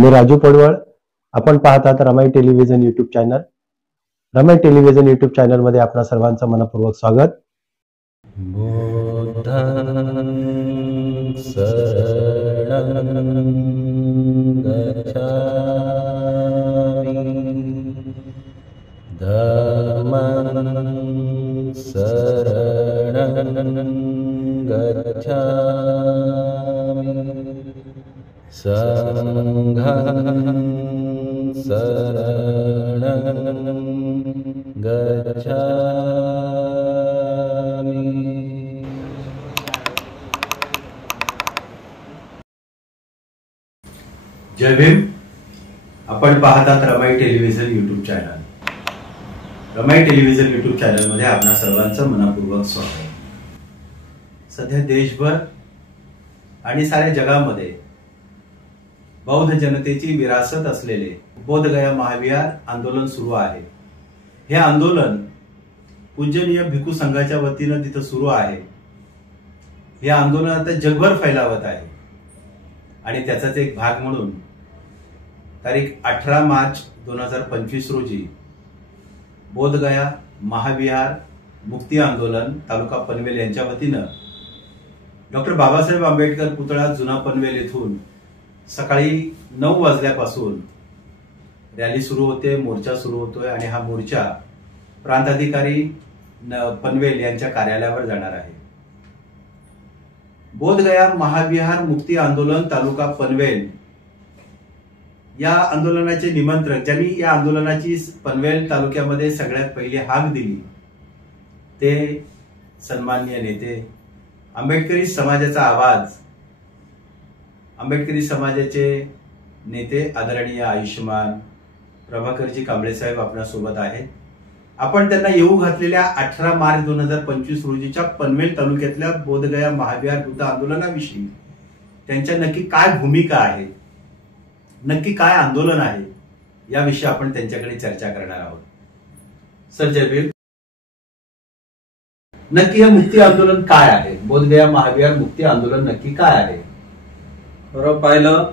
मी राजू पडवळ. आपण पाहतात Ramai television YouTube channel. Ramai television YouTube channel मध्ये आपणा सर्वांचं मनपूर्वक स्वागत. संघं शरणं गच्छामि. जय भीम. आपण पाहतात Ramai television YouTube channel. Ramai television YouTube channel मध्ये आपणा सर्वांचं मनपूर्वक स्वागत. सध्या देशभर आणि साऱ्या जगामध्ये बौद्ध जनतेची विरासत असलेले बोधगया महाविहार आंदोलन सुरू आहे. हे आंदोलन पूजनीय भिक्खू संघाच्या वतीनं तिथं सुरू आहे. हे आंदोलन आता जगभर फैलावत आहे आणि त्याचाच एक भाग म्हणून तारीख 18 मार्च 2025 रोजी बोधगया महाविहार मुक्ती आंदोलन तालुका पनवेल यांच्या वतीनं डॉक्टर बाबासाहेब आंबेडकर पुतळा जुना पनवेल येथून सकाळी 9 वाजल्यापासून रॅली सुरू होते, मोर्चा सुरू होतोय आणि हा मोर्चा प्रांताधिकारी पनवेल यांच्या कार्यालयावर जाणार आहे. बोधगया महाविहार मुक्ती आंदोलन तालुका पनवेल या आंदोलनाचे निमंत्रक, ज्यांनी या आंदोलनाची पनवेल तालुक्यामध्ये सगळ्यात पहिली हाक दिली, ते सन्माननीय नेते, आंबेडकरी समाजाचा आवाज, आंबेडकरी समाजाचे नेते आदरणीय आयुष्यमान प्रभाकरजी कांबळे साहेब आपल्या सोबत आहेत. आपण त्यांना येऊ घातलेल्या 18 मार्च 2025 रोजीच्या पनवेल तालुक्यातल्या बोधगया महाविहार युद्ध आंदोलनाविषयी त्यांच्या नक्की काय भूमिका आहे, नक्की काय आंदोलन आहे, याविषयी आपण त्यांच्याकडे चर्चा करणार आहोत. सर जय भीम. नक्की हे मुक्ती आंदोलन काय आहे? बोधगया महाविहार मुक्ती आंदोलन नक्की काय आहे? खरं पाहिलं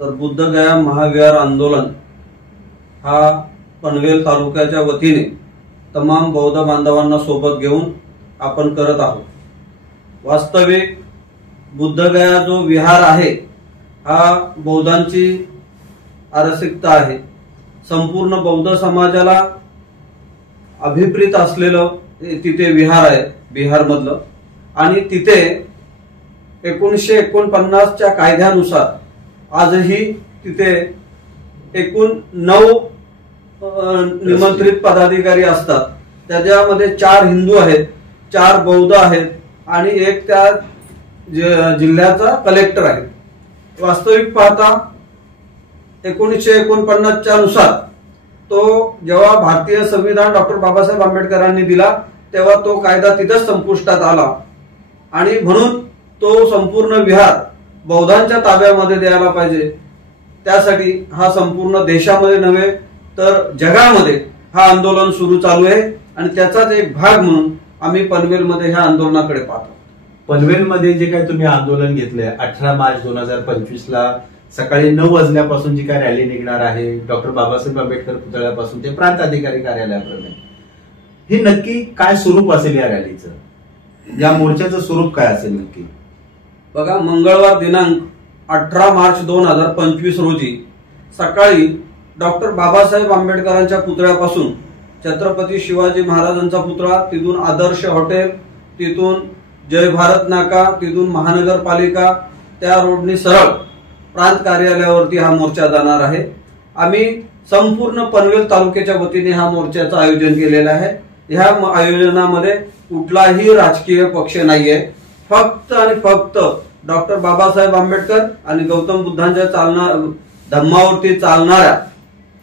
तर बोधगया महाविहार आंदोलन हा पनवेल तालुक्याच्या वतीने तमाम बौद्ध बांधवांना सोबत घेऊन आपण करत आहोत. वास्तविक बोधगया जो विहार आहे हा बौद्धांची आरसिकता आहे. संपूर्ण बौद्ध समाजाला अभिप्रेत असलेलं तिथे विहार आहे बिहार मधलं. आणि तिथे 1949च्या कायद्यानुसार आजही तिथे एकूण 9 निमंत्रित पदाधिकारी असतात. त्याच्यामध्ये 4 हिंदू आहेत, 4 बौद्ध आहेत आणि एक त्या जिल्ह्याचा कलेक्टर आहे. वास्तविक पाहता 1949च्या नुसार तो जेव्हा भारतीय संविधान डॉक्टर बाबासाहेब आंबेडकरांनी दिला तेव्हा तो कायदा तिथंच संपुष्टात आला आणि म्हणून तो संपूर्ण विहार बौद्धांच्या ताब्यामध्ये द्यायला पाहिजे. त्यासाठी हा संपूर्ण देशामध्ये नव्हे तर जगामध्ये हा आंदोलन सुरू चालू आहे आणि त्याचाच एक भाग म्हणून आम्ही पनवेलमध्ये ह्या आंदोलनाकडे पाहतो. पनवेलमध्ये जे काय तुम्ही आंदोलन घेतलंय 18 मार्च 2025 ला सकाळी 9 वाजल्यापासून जी काय रॅली निघणार आहे डॉक्टर बाबासाहेब आंबेडकर पुतळ्यापासून ते प्रांत अधिकारी कार्यालयापर्यंत, हे नक्की काय स्वरूप असेल या रॅलीचं? या मोर्चाचं स्वरूप काय असेल नक्की? बघा, मंगळवार दिनांक 18 मार्च 2025 रोजी सकाळी डॉक्टर बाबासाहेब आंबेडकरांच्या पुतळ्यापासून छत्रपती शिवाजी महाराजांचा पुतळा, तिथून आदर्श हॉटेल, तिथून जय भारत नाका, तिथून महानगरपालिका, त्या रोडनी सरळ प्रांत कार्यालयावरती हा मोर्चा जाणार आहे. आम्ही संपूर्ण पनवेल तालुक्याच्या वतीने हा मोर्चाचं आयोजन केलेलं आहे. ह्या आयोजनामध्ये कुठलाही राजकीय पक्ष नाहीये. फक्त आणि फक्त डॉक्टर बाबासाहेब आंबेडकर आणि गौतम बुद्धांच्या धम्मावरती चालणाऱ्या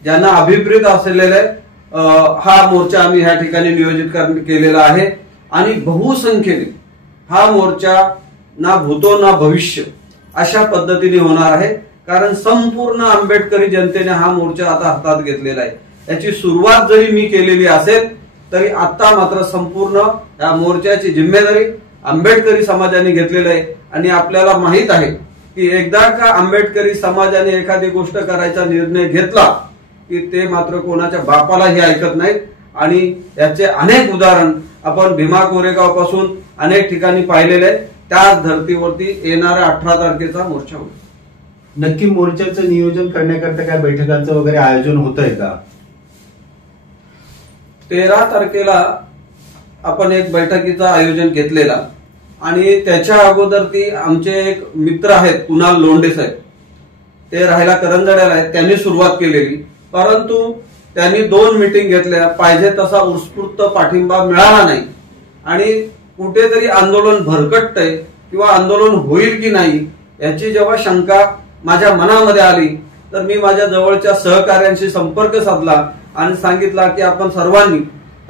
ज्यांना अभिप्रेत असलेले हा मोर्चा आम्ही ह्या ठिकाणी नियोजित केलेला आहे. आणि बहुसंख्येने हा मोर्चा ना भूतो ना भविष्य अशा पद्धतीने होणार आहे. कारण संपूर्ण आंबेडकरी जनतेने हा मोर्चा आता हातात घेतलेला आहे. याची सुरुवात जरी मी केलेली असेल तरी आता मात्र संपूर्ण या मोर्चाची जिम्मेदारी आंबेडकरी समाजाने घेतलेली आहे. आणि आपल्याला माहित आहे की एकदा का आंबेडकरी समाजाने एखादी गोष्ट करायचा निर्णय घेतला की ते मात्र कोणाच्या बापालाही ऐकत नाहीत. आणि याचे अनेक उदाहरण आपण भीमा कोरेगाव पासून अनेक ठिकाणी पाहिलेले आहेत. त्याच धर्तीवरती येणाऱ्या 18 तारखेचा मोर्चा होईल. नक्की मोर्चाचं नियोजन करण्याकरता काय बैठकांचं वगैरे आयोजन होत आहे का? 13 तारखेला आपण एक बैठकीचं आयोजन घेतलेला आणि त्याच्या अगोदर ती आमचे एक मित्र आहेत कुणाल लोंढे साहेब, ते राहायला करंजड्याला आहेत, त्यांनी सुरुवात केलेली. परंतु त्यांनी 2 मीटिंग घेतल्या, पाहिजे तसा उत्स्फूर्त पाठिंबा मिळाला नाही आणि कुठेतरी आंदोलन भरकटतंय किंवा आंदोलन होईल की नाही याची जेव्हा शंका माझ्या मनामध्ये आली तर मी माझ्या जवळच्या सहकार्यांशी संपर्क साधला आणि सांगितला की आपण सर्वांनी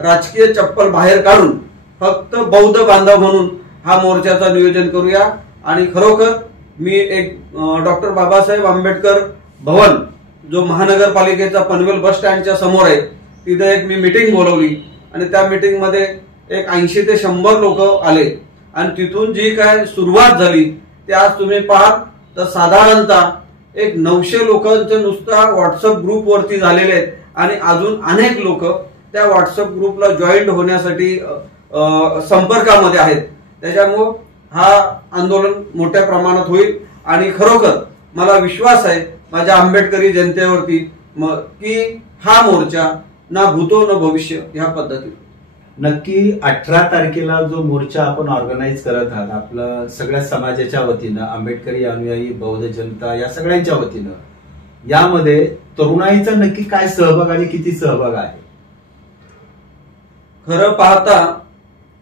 राजकीय चप्पल बाहेर काढून फक्त बौद्ध बांधव म्हणून हा मोर्चाचं नियोजन करूया. आणि खरोखर मी एक डॉक्टर बाबासाहेब आंबेडकर भवन जो महानगरपालिकेचा पनवेल बस स्टँडच्या समोर आहे तिथे एक मी मीटिंग बोलवली आणि त्या मीटिंग मध्ये एक 80 ते 100 लोक आले आणि तिथून जी काय सुरुवात झाली ते आज तुम्ही पाहाल तर साधारणतः एक 900 लोकांचे नुसता व्हॉट्सअप ग्रुप वरती झालेले आहेत आणि अजून अनेक लोक त्या व्हॉट्सअप ग्रुपला जॉईंट होण्यासाठी संपर्कामध्ये आहेत. त्याच्यामुळे हा आंदोलन मोठ्या प्रमाणात होईल आणि खरोखर मला विश्वास आहे माझ्या आंबेडकरी जनतेवरती की हा मोर्चा ना भूतो न भविष्य ह्या पद्धतीने. नक्की 18 तारखेला जो मोर्चा आपण ऑर्गनाईज करत आहात आपलं सगळ्या समाजाच्या वतीनं, आंबेडकरी अनुयायी, बौद्ध जनता या सगळ्यांच्या वतीनं, यामध्ये तरुणाईचा नक्की काय सहभाग आणि किती सहभाग आहे? खरं पाहता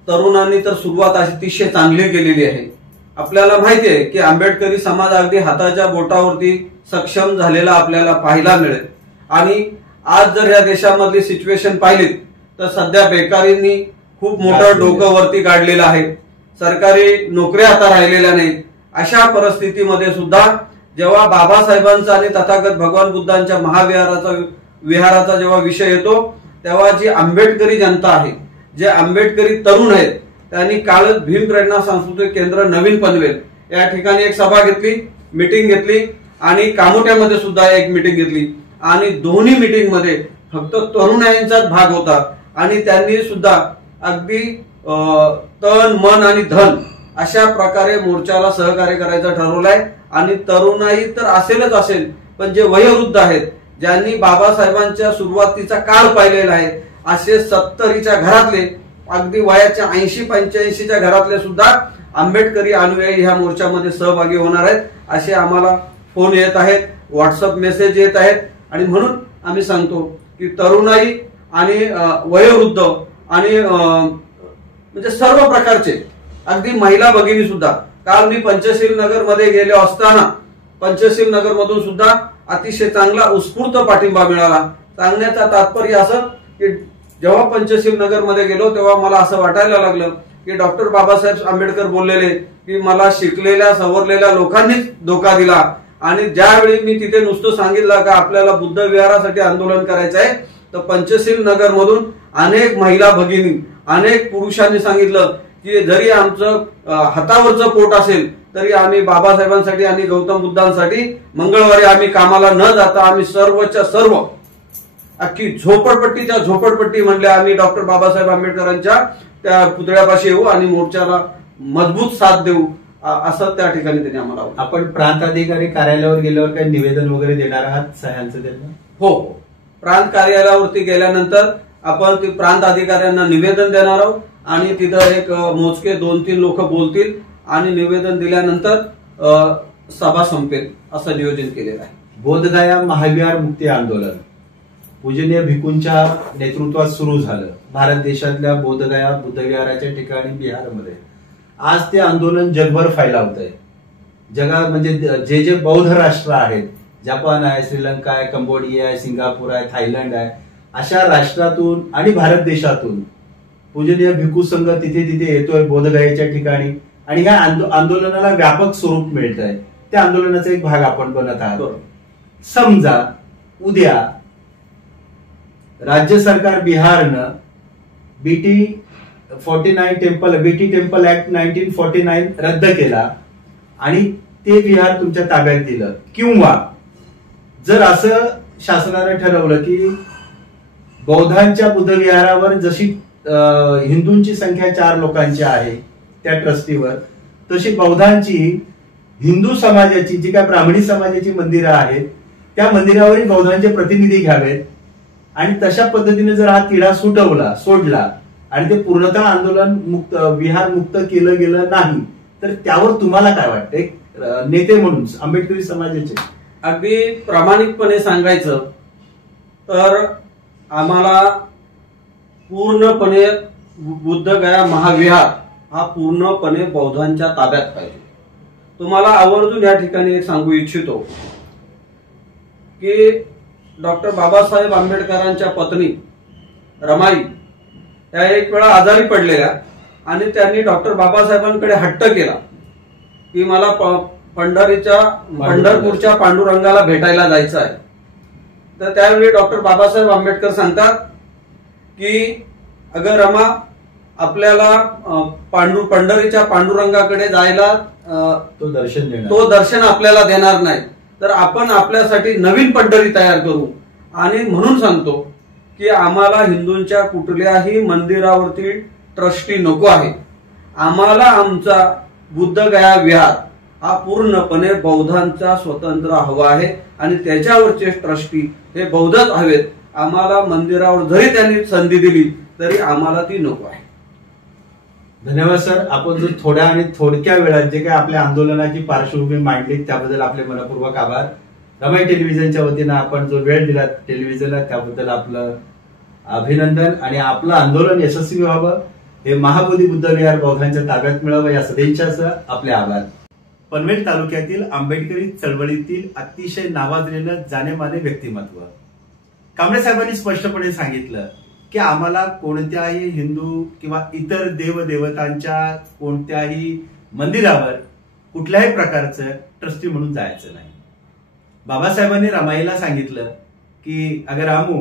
तरुणांनी तर सुरुवात अतिशय चांगली केलेली आहे. आपल्याला माहिती आहे की आंबेडकरी समाज अगदी हाताच्या बोटावरती सक्षम झालेला आपल्याला पाहायला मिळेल. आणि आज जर या देशामधली सिच्युएशन पाहिली तर सध्या बेकारींनी खूप मोठं डोकं वरती काढलेलं आहे. सरकारी नोकऱ्या आता राहिलेल्या नाहीत. अशा परिस्थितीमध्ये सुद्धा जेव्हा बाबासाहेबांचा आणि तथागत भगवान बुद्धांच्या विहाराचा जेव्हा विषय येतो तेव्हा जी आंबेडकरी जनता आहे, जे आंबेडकरी तरुण आहेत, त्यांनी कालच भीम प्रेरणा सांस्कृतिक केंद्र नवीन पनवेल या ठिकाणी एक सभा घेतली, मीटिंग घेतली आणि कामोट्यामध्ये सुद्धा एक मीटिंग घेतली आणि दोन्ही मीटिंग मध्ये फक्त तरुणांचाच भाग होता आणि त्यांनी सुद्धा अगदी तन मन आणि धन अशा प्रकारे मोर्चाला सहकार्य करायचं ठरवलंय. आणि तरुणाई तर असेलच असेल, पण जे वयोवृद्ध आहेत, ज्यांनी बाबासाहेबांच्या सुरुवातीचा काळ पाहिलेला आहे, असे 70च्या घरातले, अगदी वयाच्या 80-85च्या घरातले सुद्धा आंबेडकरी अनुयायी ह्या मोर्चामध्ये सहभागी होणार आहेत असे आम्हाला फोन येत आहेत, व्हॉट्सअप मेसेज येत आहेत. आणि म्हणून आम्ही सांगतो की तरुणाई आणि वयोवृद्ध आणि म्हणजे सर्व प्रकारचे, अगदी महिला भगिनी सुद्धा, काल मी पंचशील नगर मध्ये गेले असताना पंचशील नगर मधून सुद्धा अतिशय चांगला उत्स्फूर्त पाठिंबा मिळाला. सांगण्याचा तात्पर्य असं की जेव्हा पंचशील नगर मध्ये गेलो तेव्हा मला असं वाटायला लागलं की डॉक्टर बाबासाहेब आंबेडकर बोललेले की मला शिकलेल्या सवरलेल्या लोकांनीच धोका दिला. आणि ज्यावेळी मी तिथे नुसतं सांगितलं का आपल्याला बुद्ध विहारासाठी आंदोलन करायचं आहे तर पंचशील नगर मधून अनेक महिला भगिनी, अनेक पुरुषांनी सांगितलं की जरी आमचं हातावरचं पोट असेल तरी आम्ही बाबासाहेबांसाठी आणि गौतम बुद्धांसाठी मंगळवारी आम्ही कामाला न जाता आम्ही सर्वच्या सर्व अख्खी झोपडपट्टीच्या झोपडपट्टी म्हणल्या आम्ही डॉक्टर बाबासाहेब आंबेडकरांच्या त्या पुतळ्यापाशी येऊ आणि मोर्चाला मजबूत साथ देऊ असं त्या ठिकाणी त्यांनी आम्हाला. आपण प्रांत अधिकारी कार्यालयावर गेल्यावर काही निवेदन वगैरे देणार आहात सह्यांचं त्यांना? हो, प्रांत कार्यालयावरती गेल्यानंतर आपण ती प्रांत अधिकाऱ्यांना निवेदन देणार आहोत आणि तिथं एक मोजके 2-3 लोक बोलतील आणि निवेदन दिल्यानंतर सभा संपेल असं नियोजन केलेलं आहे. बोधगया महाविहार मुक्ती आंदोलन पूजनीय भिकूंच्या नेतृत्वात सुरू झालं. भारत देशातल्या बोधगया बुद्धविहाराच्या ठिकाणी बिहारमध्ये आज ते आंदोलन जगभर फैलावत आहे. जगात म्हणजे जे जे बौद्ध राष्ट्र आहेत, जपान आहे, श्रीलंका आहे, कंबोडिया आहे, सिंगापूर आहे, थायलंड आहे, अशा राष्ट्रातून आणि भारत देशातून पूजनीय भिकू संघ तिथे तिथे येतोय बोधगयाच्या ठिकाणी आणि ह्या आंदोलनाला व्यापक स्वरूप मिळत आहे. त्या आंदोलनाचा एक भाग आपण बनत आहात. समजा उद्या राज्य सरकार बिहारनं बीटी टेम्पल ऍक्ट 1949 रद्द केला आणि ते विहार तुमच्या ताब्यात दिलं, किंवा जर असं शासनाने ठरवलं की बौद्धांच्या बुद्ध विहारावर जशी हिंदूंची संख्या 4 लोकांची आहे त्या ट्रस्टीवर, तशी बौद्धांची हिंदू समाजाची जी काय ब्राह्मणी समाजाची मंदिरं आहेत त्या मंदिरावरही बौद्धांचे प्रतिनिधी घ्यावेत, आणि तशा पद्धतीने जर हा तिढा सोडला आणि ते पूर्णतः आंदोलन मुक्त विहार मुक्त केलं गेलं नाही, तर त्यावर तुम्हाला काय वाटतं एक नेते म्हणून आंबेडकरी समाजाचे? अगदी प्रामाणिकपणे सांगायचं तर आम्हाला पूर्णपणे बुद्धगया महाविहार हा पूर्णपणे बौद्धांच्या ताब्यात पाहिजे. तुम्हाला आवर्जून या ठिकाणी एक सांगू इच्छितो की डॉक्टर बाबासाहेब आंबेडकरांच्या पत्नी रमाई त्या एक वेळा आजारी पडलेल्या, आणि त्यांनी डॉक्टर बाबासाहेबांकडे हट्ट केला की मला पंढरपूरच्या पांडुरंगाला भेटायला जायचं आहे. तर त्यावेळी डॉक्टर बाबासाहेब आंबेडकर सांगतात की अगं रमा, आपल्याला पंढरीच्या पांडुरंगाकडे जायला तो दर्शन आपल्याला देणार नाही, तर आपण आपल्यासाठी नवीन पंढरी तयार करू. आणि म्हणून सांगतो की आम्हाला हिंदूंच्या कुठल्याही मंदिरावरती ट्रस्टी नको आहे. आम्हाला आमचा बुद्धगया विहार हा पूर्णपणे बौद्धांचा स्वतंत्र हवा आहे, आणि त्याच्यावरचे ट्रस्टी हे बौद्धच हवेत. आम्हाला मंदिरावर जरी त्यांनी संधी दिली तरी आम्हाला ती नको आहे. धन्यवाद सर. आपण जो थोडक्या वेळात जे काही आपल्या आंदोलनाची पार्श्वभूमी मांडली त्याबद्दल आपले मनपूर्वक आभार. रमाई टेलिव्हिजनच्या वतीनं आपण जो वेळ दिला टेलिव्हिजनला त्याबद्दल आपलं अभिनंदन, आणि आपलं आंदोलन यशस्वी व्हावं, हे महाबोधी बुद्ध विहार बौद्धांच्या ताब्यात मिळावं या सदिच्छासह आपले आभार. पनवेल तालुक्यातील आंबेडकरी चळवळीतील अतिशय नावाजलेलं जानेमाने व्यक्तिमत्व कांबळे साहेबांनी स्पष्टपणे सांगितलं की आम्हाला कोणत्याही हिंदू किंवा इतर देवदेवतांच्या कोणत्याही मंदिरावर कुठल्याही प्रकारचं ट्रस्टी म्हणून जायचं नाही. बाबासाहेबांनी रमाईला सांगितलं की अगर रामू,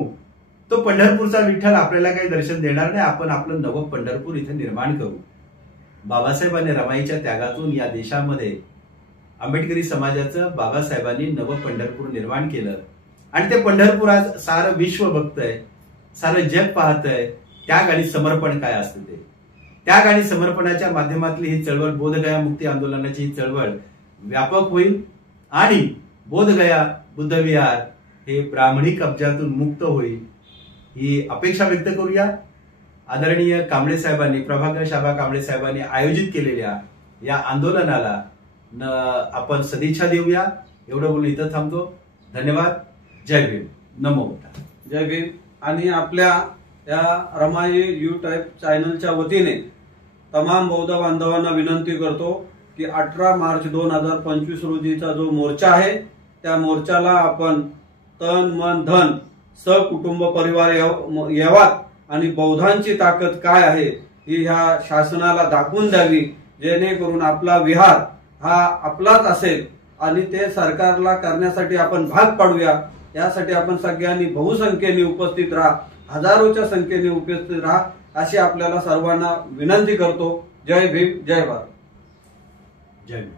तो पंढरपूरचा विठ्ठल आपल्याला काही दर्शन देणार नाही, आपण आपलं नवं पंढरपूर इथे निर्माण करू. बाबासाहेबांनी रमाईच्या त्यागातून या देशामध्ये आंबेडकरी समाजाचं बाबासाहेबांनी नवं पंढरपूर निर्माण केलं, आणि ते पंढरपूर आज सारं विश्व बघतंय, सारं जग पाहतंय. त्याग आणि समर्पण काय असतं ते. त्याग आणि समर्पणाच्या माध्यमातली ही चळवळ, बोधगया मुक्ती आंदोलनाची ही चळवळ व्यापक होईल, आणि बोधगया बुद्ध विहार हे ब्राह्मणी कब्जातून मुक्त होईल ही अपेक्षा व्यक्त करूया. आदरणीय कांबळे साहेबांनी, प्रभाकर शाबा कांबळे साहेबांनी आयोजित केलेल्या या आंदोलनाला आपण सदिच्छा देऊया. एवढं बोलून इथं थांबतो. धन्यवाद. जय भीम. नमो बुद्धाय. जय भीम. आणि आपल्या या रमाई YouTube चॅनलच्या वतीने तमाम बौद्ध बांधवांना विनंती करतो की 18 मार्च 2025 रोजीचा जो मोर्चा आहे त्या मोर्चाला आपण तन मन धन सहकुटुंब परिवार यावात, आणि बौद्धांची ताकद काय आहे ही ह्या शासनाला दाखवून द्यावी, जेणेकरून आपला विहार हा आपलाच असेल आणि ते सरकारला करण्यासाठी आपण भाग पाडूया. यासाठी आपण सगळ्यांनी बहुसंख्येने उपस्थित राहा, हजारोच्या संख्येने उपस्थित राहा अशी आपल्याला सर्वांना विनंती करतो. जय भीम, जय भारत. जय भीम.